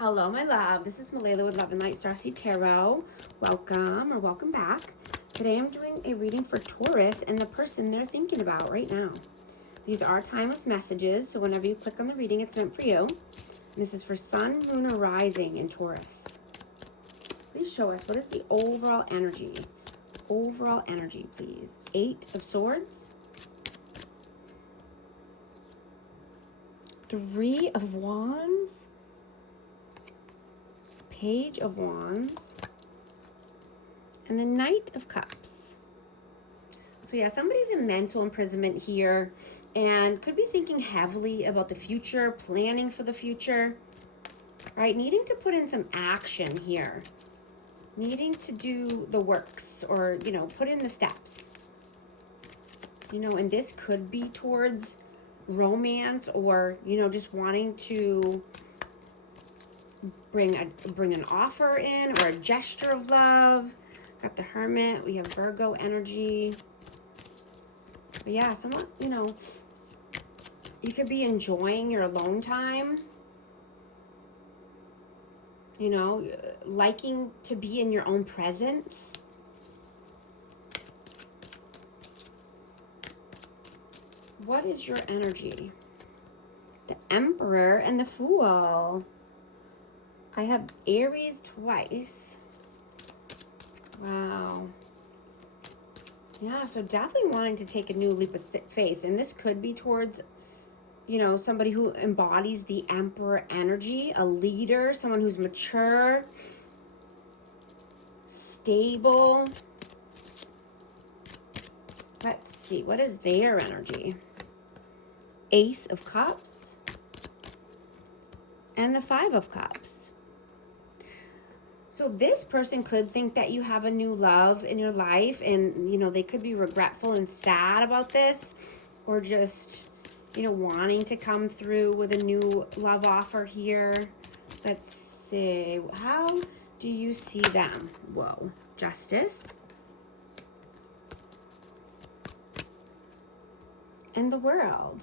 Hello, my love. This is Malayla with Love and Light Starseed Tarot. Welcome or welcome back. Today I'm doing a reading for Taurus and the person they're thinking about right now. These are timeless messages, so whenever you click on the reading, it's meant for you. And this is for Sun, Moon, or Rising in Taurus. Please show us, what is the overall energy? Overall energy, please. 8 of Swords. 3 of Wands. Page of Wands, and the Knight of Cups. So yeah, somebody's in mental imprisonment here and could be thinking heavily about the future, planning for the future, right? Needing to put in some action here, needing to do the works or, put in the steps, and this could be towards romance or, just wanting to bring an offer in or a gesture of love. Got the Hermit. We have Virgo energy. But yeah, somewhat, you could be enjoying your alone time. Liking to be in your own presence. What is your energy? The Emperor and the Fool. I have Aries twice. Wow. Yeah, so definitely wanting to take a new leap of faith. And this could be towards, somebody who embodies the Emperor energy, a leader, someone who's mature, stable. Let's see, what is their energy? Ace of Cups and the 5 of Cups. So this person could think that you have a new love in your life and, they could be regretful and sad about this or just, wanting to come through with a new love offer here. Let's see. How do you see them? Whoa. Justice. And the World.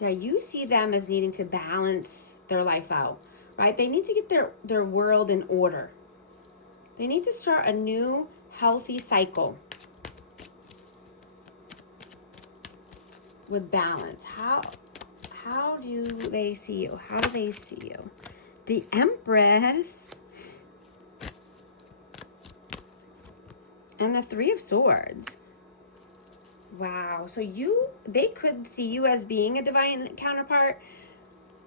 Yeah, you see them as needing to balance their life out. Right? They need to get their world in order. They need to start a new healthy cycle with balance. How do they see you? How do they see you? The Empress and the 3 of Swords. Wow. So they could see you as being a divine counterpart,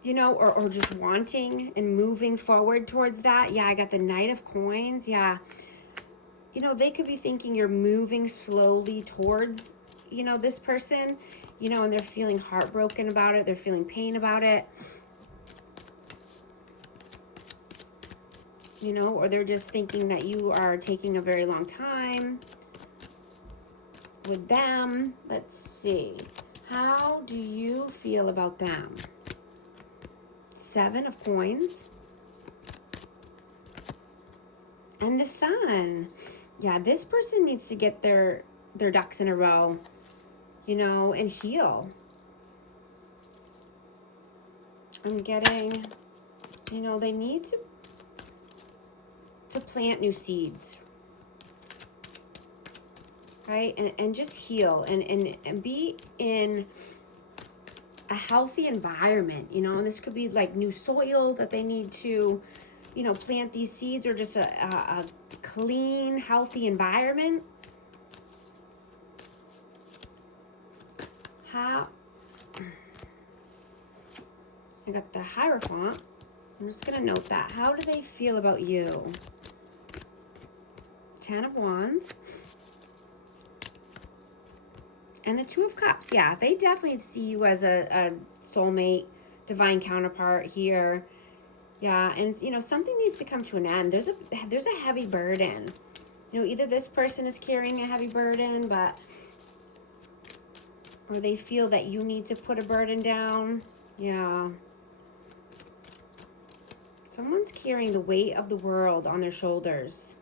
or just wanting and moving forward towards that. Yeah, I got the Knight of Coins. Yeah. They could be thinking you're moving slowly towards, this person, and they're feeling heartbroken about it. They're feeling pain about it. Or they're just thinking that you are taking a very long time with them. Let's see. How do you feel about them? 7 of Coins and the Sun. Yeah, this person needs to get their ducks in a row, and heal. I'm getting, they need to plant new seeds, right? And just heal and be in a healthy environment, and this could be like new soil that they need to, plant these seeds, or just a clean, healthy environment. I got the Hierophant. I'm just going to note that. How do they feel about you? 10 of Wands. And the 2 of Cups. Yeah, they definitely see you as a soulmate, divine counterpart here. Yeah, and, something needs to come to an end. There's a heavy burden. Either this person is carrying a heavy burden, or they feel that you need to put a burden down. Yeah. Someone's carrying the weight of the world on their shoulders.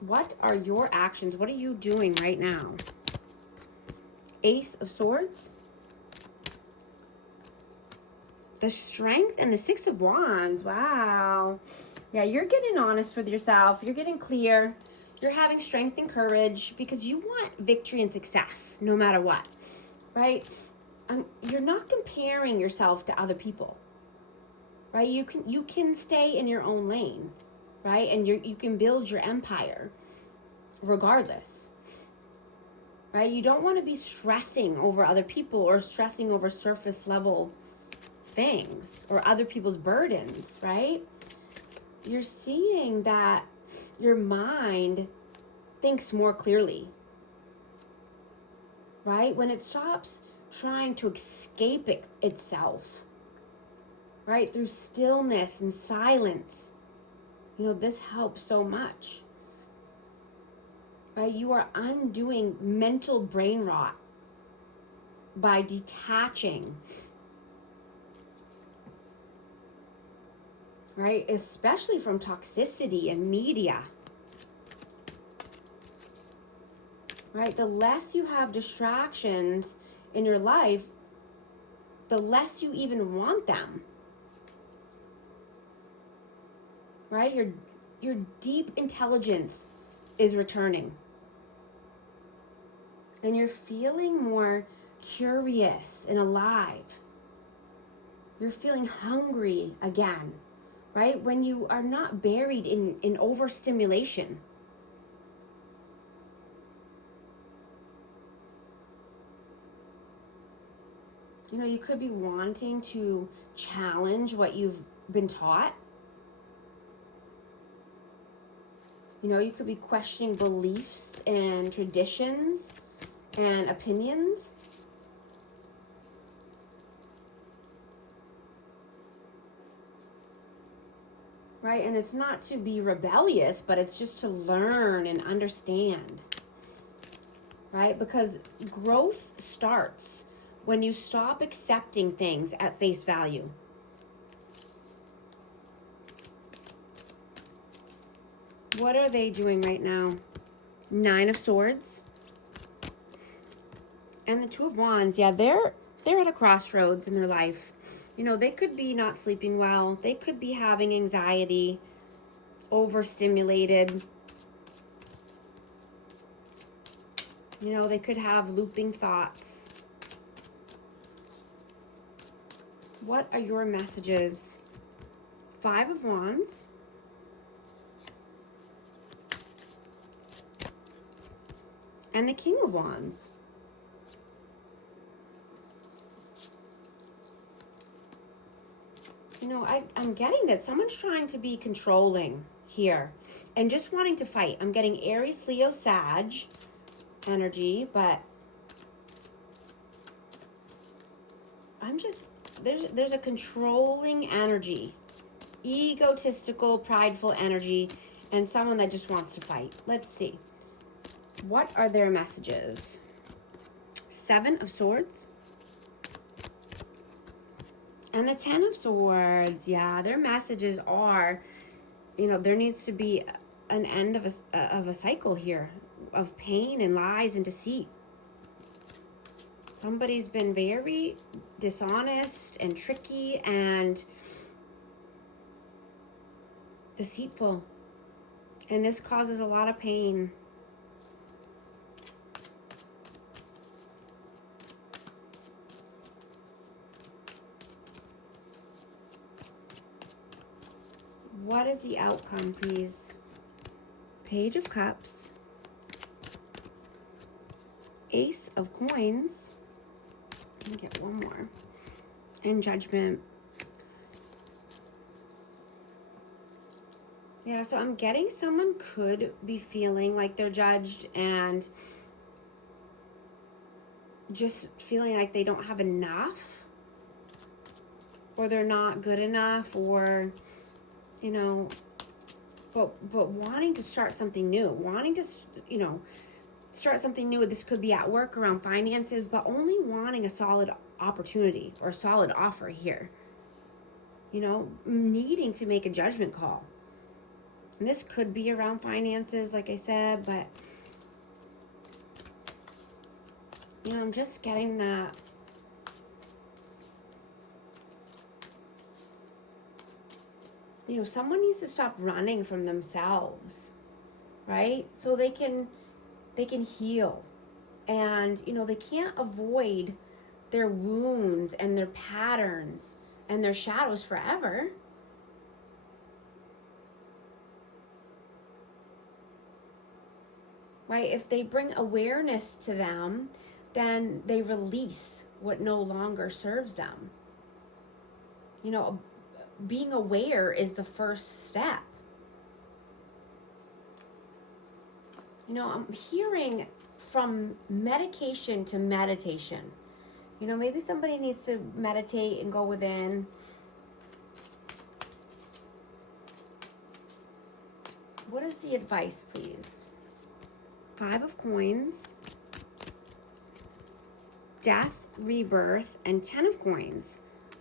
What are your actions? What are you doing right now? Ace of Swords The Strength and the Six of Wands. Wow. Yeah, you're getting honest with yourself. You're getting clear. You're having strength and courage because you want victory and success no matter what, right? You're not comparing yourself to other people, right? You can stay in your own lane, right? And you can build your empire regardless, right? You don't want to be stressing over other people or stressing over surface level things or other people's burdens, right? You're seeing that your mind thinks more clearly, right? When it stops trying to escape itself, right? Through stillness and silence, this helps so much, right? You are undoing mental brain rot by detaching, right? Especially from toxicity and media, right? The less you have distractions in your life, the less you even want them, right? Your deep intelligence is returning. And you're feeling more curious and alive. You're feeling hungry again, right? When you are not buried in overstimulation. You could be wanting to challenge what you've been taught. You could be questioning beliefs and traditions and opinions. Right? And it's not to be rebellious, but it's just to learn and understand. Right? Because growth starts when you stop accepting things at face value. What are they doing right now? Nine of Swords. And the Two of Wands. Yeah, they're at a crossroads in their life. They could be not sleeping well. They could be having anxiety, overstimulated. They could have looping thoughts. What are your messages? Five of Wands. And the King of Wands. I'm getting that someone's trying to be controlling here and just wanting to fight. I'm getting Aries, Leo, Sag energy, but there's a controlling energy, egotistical, prideful energy, and someone that just wants to fight. Let's see. What are their messages? Seven of Swords. And the Ten of Swords. Yeah, their messages are, there needs to be an end of a cycle here of pain and lies and deceit. Somebody's been very dishonest and tricky and deceitful. And this causes a lot of pain. What is the outcome, please? Page of Cups. Ace of Coins. Let me get one more. And Judgment. Yeah, so I'm getting someone could be feeling like they're judged and just feeling like they don't have enough, or they're not good enough, or but wanting to start something new, wanting to start something new. This could be at work around finances, but only wanting a solid opportunity or a solid offer here, needing to make a judgment call. And this could be around finances, like I said, but I'm just getting that You know, someone needs to stop running from themselves, right? So they can heal. And, you know, they can't avoid their wounds and their patterns and their shadows forever. Right? If they bring awareness to them, then they release what no longer serves them. You know, being aware is the first step. You know, I'm hearing from medication to meditation. You know, maybe somebody needs to meditate and go within. What is the advice, please? 5 of coins, death, rebirth, and 10 of coins.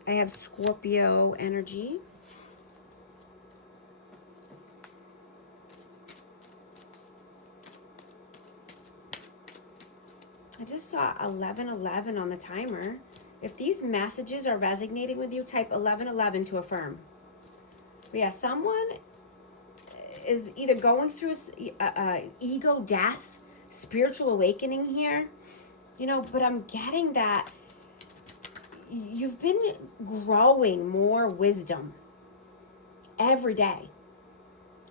I have Scorpio energy. I just saw 1111 on the timer. If these messages are resonating with you, type 1111 to affirm. But yeah, someone is either going through ego death, spiritual awakening here, you know, but I'm getting that you've been growing more wisdom every day.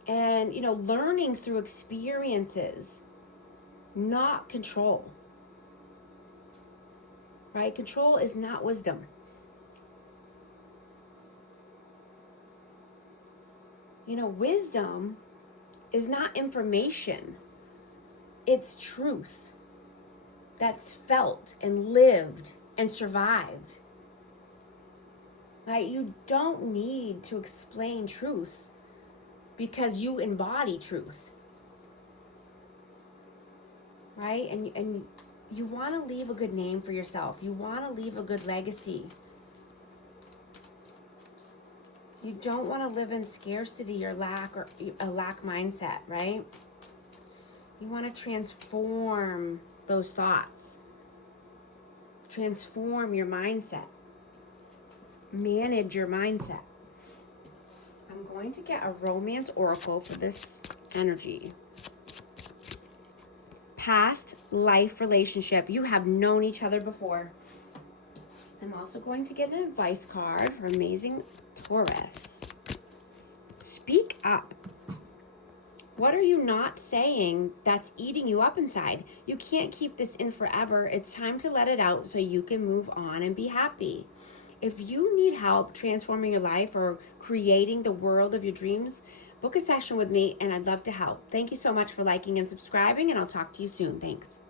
And, you know, learning through experiences, not control. Right? Control is not wisdom. You know, wisdom is not information. It's truth that's felt and lived and survived. Right? You don't need to explain truth because you embody truth. Right? And you want to leave a good name for yourself. You want to leave a good legacy. You don't want to live in scarcity or lack, or a lack mindset, right? You want to transform those thoughts. Transform your mindset. Manage your mindset. I'm going to get a romance oracle for this energy. Past life relationship. You have known each other before. I'm also going to get an advice card for amazing Taurus. Speak up. What are you not saying that's eating you up inside? You can't keep this in forever. It's time to let it out so you can move on and be happy. If you need help transforming your life or creating the world of your dreams, book a session with me and I'd love to help. Thank you so much for liking and subscribing, and I'll talk to you soon. Thanks.